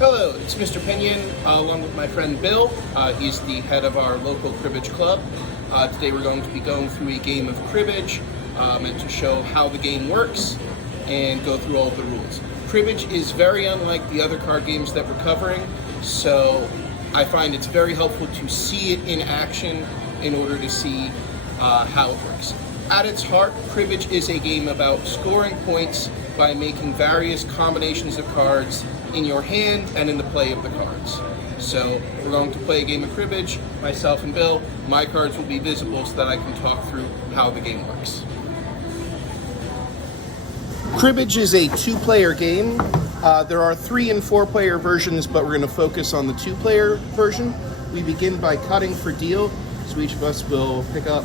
Hello, it's Mr. Pinyan, along with my friend Bill. He's the head of our local Cribbage club. Today we're going to be going through a game of Cribbage and to show how the game works and go through all of the rules. Cribbage is very unlike the other card games that we're covering, so I find it's very helpful to see it in action in order to see how it works. At its heart, Cribbage is a game about scoring points by making various combinations of cards in your hand and in the play of the cards. So we're going to play a game of Cribbage, myself and Bill. My cards will be visible so that I can talk through how the game works. Cribbage is a two-player game. There are 3- and 4-player versions, but we're going to focus on the 2-player version. We begin by cutting for deal, so each of us will pick up.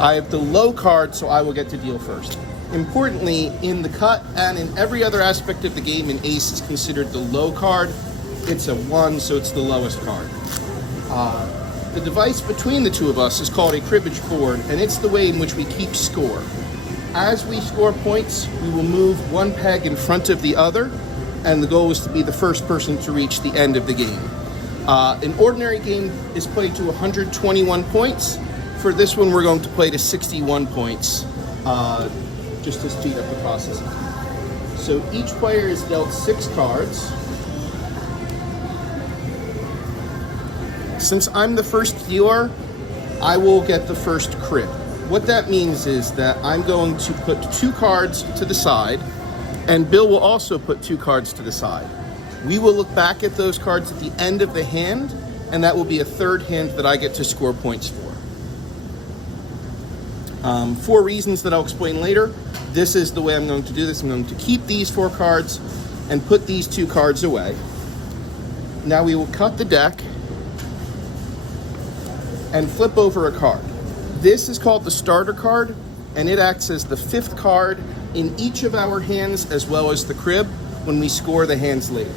I have the low card, so I will get to deal first. Importantly, in the cut and in every other aspect of the game, an ace is considered the low card. It's a 1, so it's the lowest card. The device between the two of us is called a cribbage board, and it's the way in which we keep score. As we score points, we will move one peg in front of the other, and the goal is to be the first person to reach the end of the game. An ordinary game is played to 121 points. For this one, we're going to play to 61 points. Just to speed up the process. So each player is dealt 6 cards. Since I'm the first dealer, I will get the first crib. What that means is that I'm going to put 2 cards to the side, and Bill will also put 2 cards to the side. We will look back at those cards at the end of the hand, and that will be a third hand that I get to score points for. For reasons that I'll explain later, this is the way I'm going to do this. I'm going to keep these 4 cards and put these 2 cards away. Now we will cut the deck and flip over a card. This is called the starter card, and it acts as the 5th card in each of our hands as well as the crib when we score the hands later.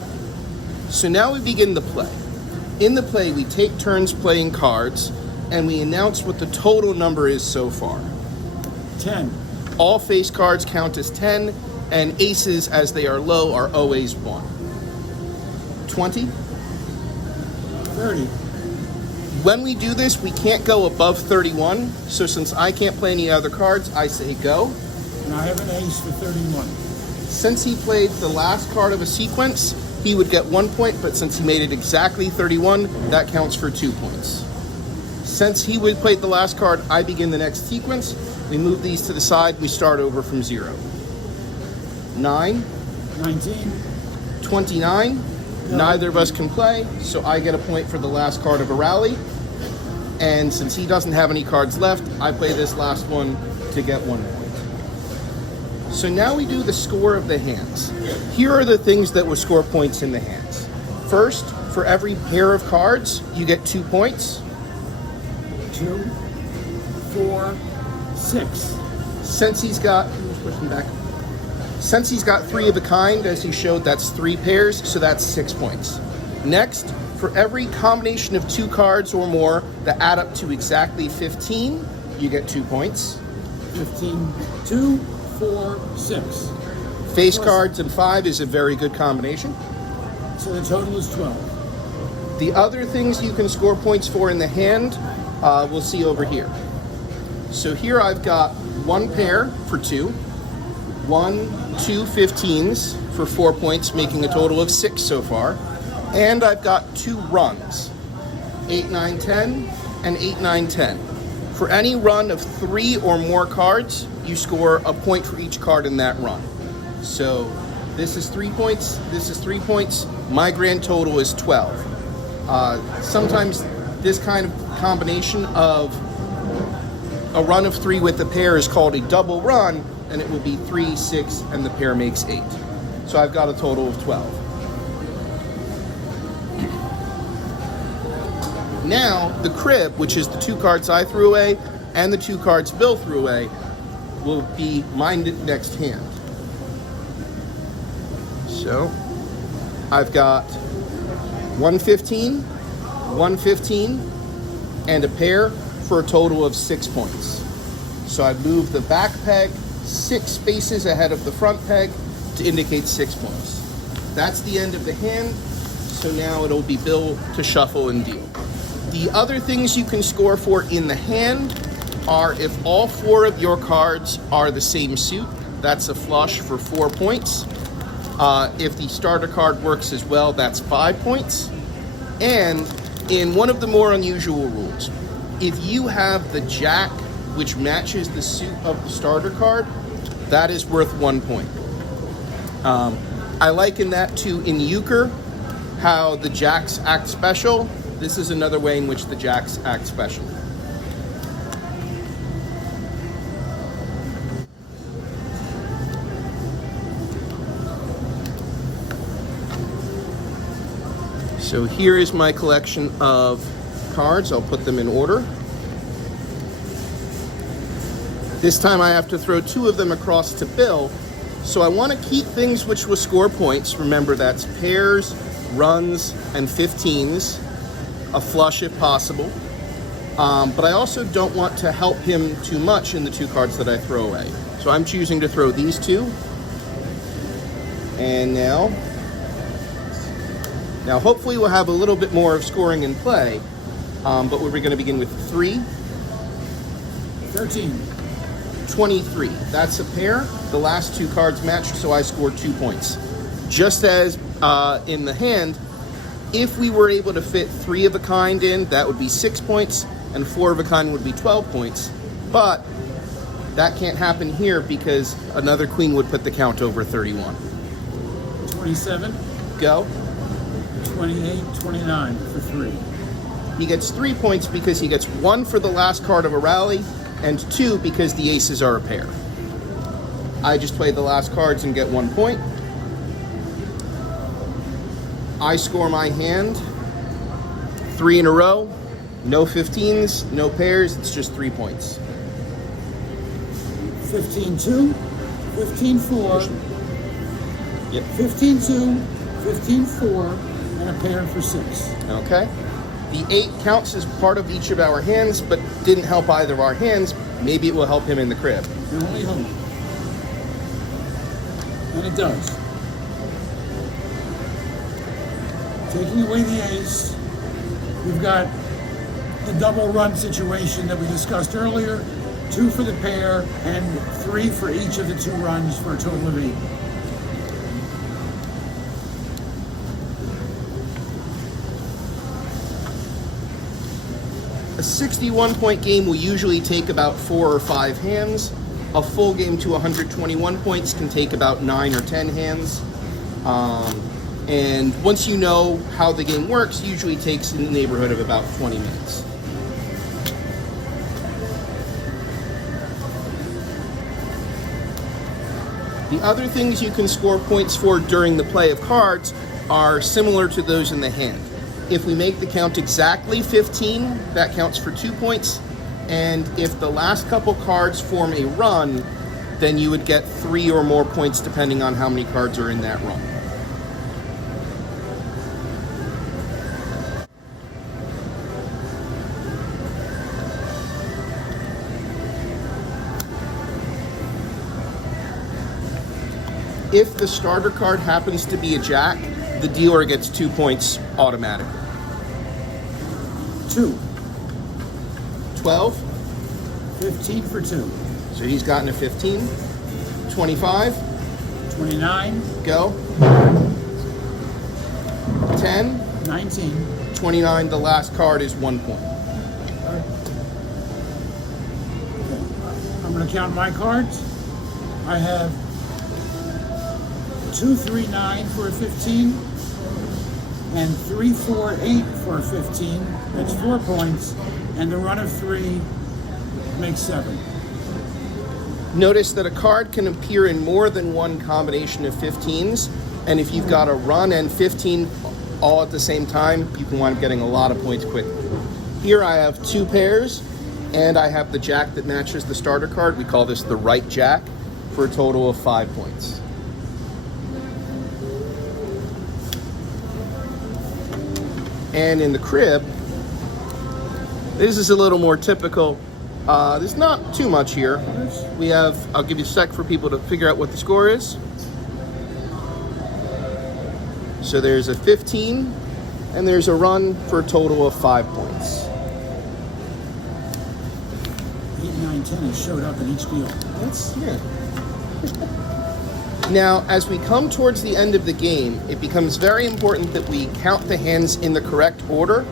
So now we begin the play. In the play, we take turns playing cards, and we announce what the total number is so far. 10. All face cards count as 10, and aces, as they are low, are always 1. 20. 30. When we do this, we can't go above 31, so since I can't play any other cards, I say go. And I have an ace for 31. Since he played the last card of a sequence, he would get 1 point, but since he made it exactly 31, that counts for 2 points. Since he would play the last card, I begin the next sequence. We move these to the side. We start over from 0. 9. 19. 29. No. Neither of us can play, so I get a point for the last card of a rally. And since he doesn't have any cards left, I play this last one to get 1 point. So now we do the score of the hands. Here are the things that will score points in the hands. First, for every pair of cards, you get 2 points. 2, 4, 6. Since he's got 3 of a kind, as he showed, that's 3 pairs, so that's 6 points. Next, for every combination of 2 cards or more that add up to exactly 15, you get 2 points. 15, 2, 4, 6. Face cards and 5 is a very good combination. So the total is 12. The other things you can score points for in the hand, we'll see over here. So here I've got 1 pair for 2, 1, 2 15s for 4 points, making a total of 6 so far. And I've got 2 runs, 8, 9, 10, and 8, 9, 10. For any run of 3 or more cards, you score a point for each card in that run. So this is 3 points, this is 3 points. My grand total is 12. Sometimes this kind of combination of a run of 3 with a pair is called a double run, and it will be 3, 6, and the pair makes 8. So I've got a total of 12. Now, the crib, which is the 2 cards I threw away and the 2 cards Bill threw away, will be my next hand. So I've got 1 15, 1 15, and a pair for a total of 6 points. So I move the back peg 6 spaces ahead of the front peg to indicate 6 points. That's the end of the hand. So now it'll be Bill to shuffle and deal. The other things you can score for in the hand are if all 4 of your cards are the same suit, that's a flush for 4 points. If the starter card works as well, that's 5 points. And in one of the more unusual rules, if you have the jack which matches the suit of the starter card, that is worth 1 point. I liken that to in euchre, how the jacks act special. This is another way in which the jacks act special. So here is my collection of cards. I'll put them in order. This time I have to throw 2 of them across to Bill. So I want to keep things which will score points. Remember, that's pairs, runs, and 15s. A flush if possible. But I also don't want to help him too much in the 2 cards that I throw away. So I'm choosing to throw these 2. And now hopefully we'll have a little bit more of scoring in play. But we're going to begin with 3. 13. 23. That's a pair. The last 2 cards matched, so I scored 2 points. Just as in the hand, if we were able to fit 3 of a kind in, that would be 6 points, and 4 of a kind would be 12 points. But that can't happen here because another queen would put the count over 31. 27. Go. 28, 29 for 3. He gets 3 points because he gets 1 for the last card of a rally, and 2 because the aces are a pair. I just play the last cards and get 1 point. I score my hand 3 in a row, no 15s, no pairs, it's just 3 points. 15-2, 15-4, Yep. 15-2, 15-4, and a pair for 6. Okay. The 8 counts as part of each of our hands, but didn't help either of our hands. Maybe it will help him in the crib. You only hope. And it does. Taking away the ace, you've got the double run situation that we discussed earlier. 2 for the pair and 3 for each of the 2 runs for a total of 8. A 61-point game will usually take about 4 or 5 hands. A full game to 121 points can take about 9 or 10 hands. And once you know how the game works, usually takes in the neighborhood of about 20 minutes. The other things you can score points for during the play of cards are similar to those in the hand. If we make the count exactly 15, that counts for 2 points. And if the last couple cards form a run, then you would get 3 or more points depending on how many cards are in that run. If the starter card happens to be a jack, the dealer gets 2 points automatically. 2. 12. 15 for 2. So he's gotten a 15. 25. 29. Go. 10. 19. 29. The last card is 1 point. I'm going to count my cards. I have 2, 3, 9 for a 15, and 3, 4, 8 for a 15. That's 4 points, and the run of 3 makes 7. Notice that a card can appear in more than one combination of 15s, and if you've got a run and 15 all at the same time, you can wind up getting a lot of points quickly. Here I have 2 pairs, and I have the jack that matches the starter card. We call this the right jack, for a total of 5 points. And in the crib, this is a little more typical. There's not too much here. We have, I'll give you a sec for people to figure out what the score is. So there's a 15, and there's a run for a total of 5 points. 8, 9, 10 has showed up in each deal. Yeah. Now, as we come towards the end of the game, it becomes very important that we count the hands in the correct order,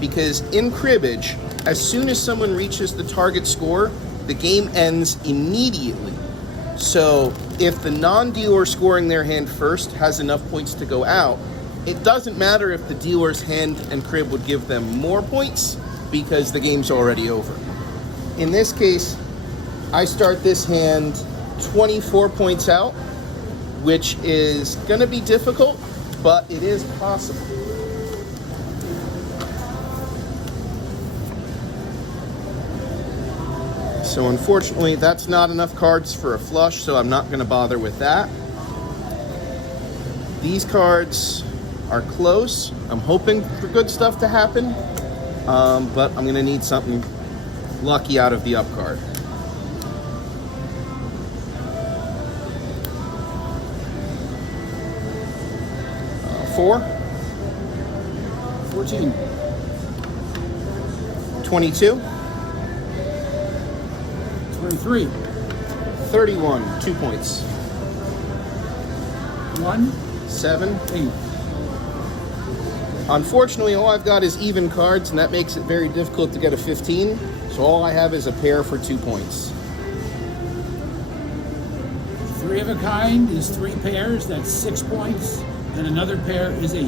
because in cribbage, as soon as someone reaches the target score, the game ends immediately. So if the non-dealer scoring their hand first has enough points to go out, it doesn't matter if the dealer's hand and crib would give them more points, because the game's already over. In this case, I start this hand 24 points out, which is going to be difficult, but it is possible. So unfortunately, that's not enough cards for a flush, so I'm not going to bother with that. These cards are close. I'm hoping for good stuff to happen, but I'm going to need something lucky out of the up card. 4, 14, 22, 23, 31, 2 points. 1, 7. 8. Unfortunately, all I've got is even cards, and that makes it very difficult to get a 15. So all I have is a pair for 2 points. 3 of a kind is 3 pairs, that's 6 points, and another pair is 8.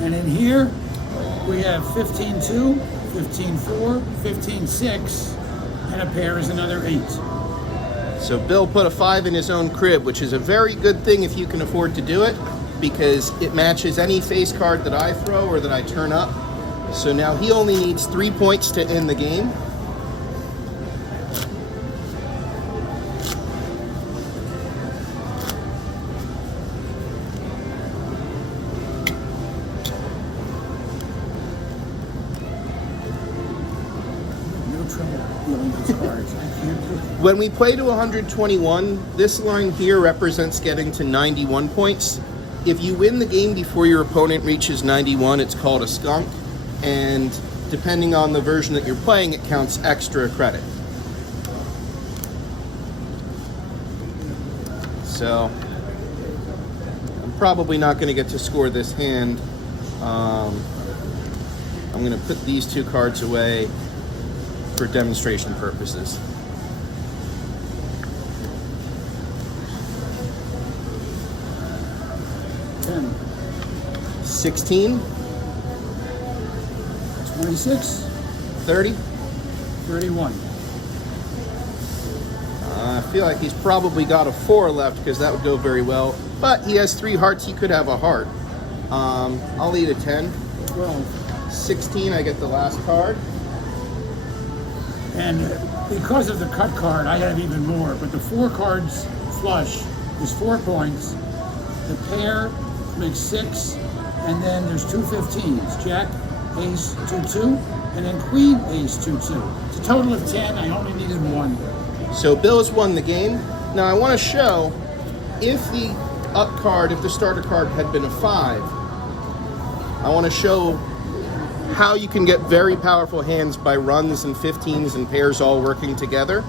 And in here, we have 15-2, 15-4, 15-6, and a pair is another 8. So Bill put a 5 in his own crib, which is a very good thing if you can afford to do it, because it matches any face card that I throw or that I turn up. So now he only needs 3 points to end the game. When we play to 121, this line here represents getting to 91 points. If you win the game before your opponent reaches 91, it's called a skunk, and depending on the version that you're playing, it counts extra credit. So I'm probably not going to get to score this hand. I'm going to put these 2 cards away for demonstration purposes. 10, 16, 26, 30. 31. I feel like he's probably got a 4 left, because that would go very well. But he has 3 hearts, he could have a heart. I'll eat a 10. 12. 16, I get the last card. And because of the cut card, I have even more, but the 4 cards flush is 4 points. The pair makes 6, and then there's 2 15s. Jack, ace, 2-2, and then queen, ace, 2-2. It's a total of 10. I only needed 1. So Bill has won the game. Now I want to show, if the up card, if the starter card had been a 5, I want to show how you can get very powerful hands by runs and 15s and pairs all working together.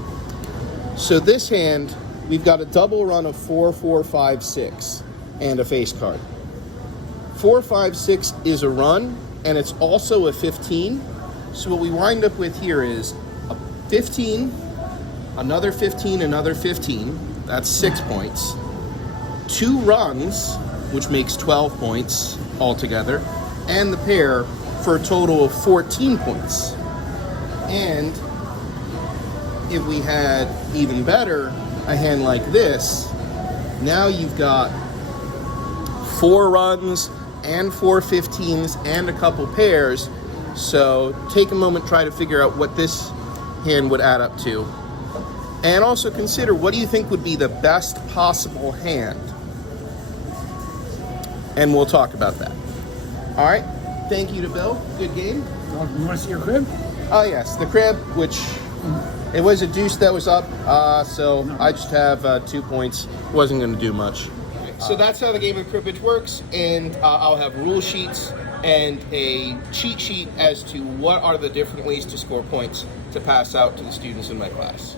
So this hand, we've got a double run of 4, 4, 5, 6, and a face card. 4, 5, 6 is a run, and it's also a 15. So what we wind up with here is a 15, another 15, another 15. That's 6 points. 2 runs, which makes 12 points altogether, and the pair for a total of 14 points. And if we had even better a hand like this, now you've got 4 runs and 4 15s and a couple pairs. So take a moment, try to figure out what this hand would add up to. And also consider, what do you think would be the best possible hand? And we'll talk about that. All right, Thank you to Bill. Good game. You want to see your crib? Oh yes, the crib, which it was a deuce that was up, so I just have 2 points. Wasn't going to do much. So that's how the game of cribbage works, and I'll have rule sheets and a cheat sheet as to what are the different ways to score points to pass out to the students in my class.